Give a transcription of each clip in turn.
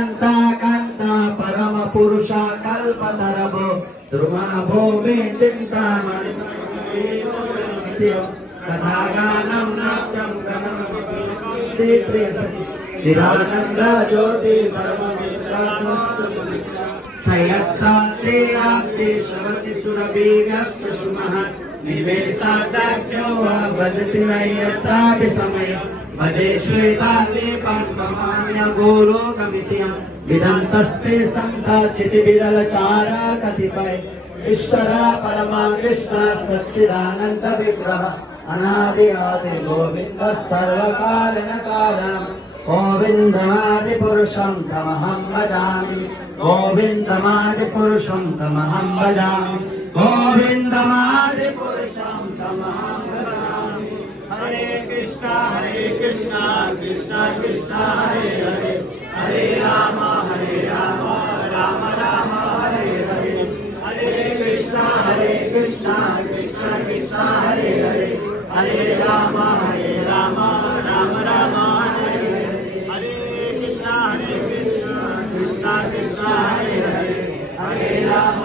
कांता कांता परम पुरुषा कल्पतरभो ध्रुवा भूमि चिंता तथा गानम नाट्यम गमन से प्रिय सखी चिदानंद ज्योति परम सयत्ता से आप्ते शवति सुरभीगस्य सुमः निवेशाद्यो भजति नयत्ता विसमय भजे श्वेतादीपं कमान्य गोलोकमित्यं विदन्तस्ते सन्ता क्षितिविरलचारा कतिपय ईश्वरा परमा कृष्ण सच्चिदानंद विग्रह अनादि आदि गोविंद सर्वकारण कारण गोविंदमादि पुरुषं तमहं भजामि गोविंदमादि पुरुषं तमहं भजामि गोविंदमादि पुरुषं तमहं भजामि हरे कृष्णा कृष्णा कृष्णा हरे हरे हरे राम राम राम हरे हरे हरे कृष्णा कृष्णा कृष्णा हरे हरे हरे राम राम राम हरे हरे हरे कृष्णा कृष्णा कृष्णा हरे हरे हरे राम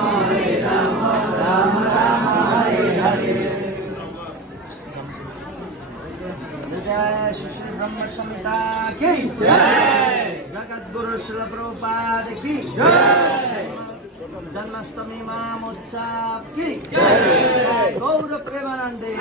राम राम हरे हरे। जय श्री ब्रह्म संहिता की जय, जगत गुरु श्री प्रभुपाद की जय, जन्माष्टमी महोत्सव की जय, गौर प्रेमानंदे।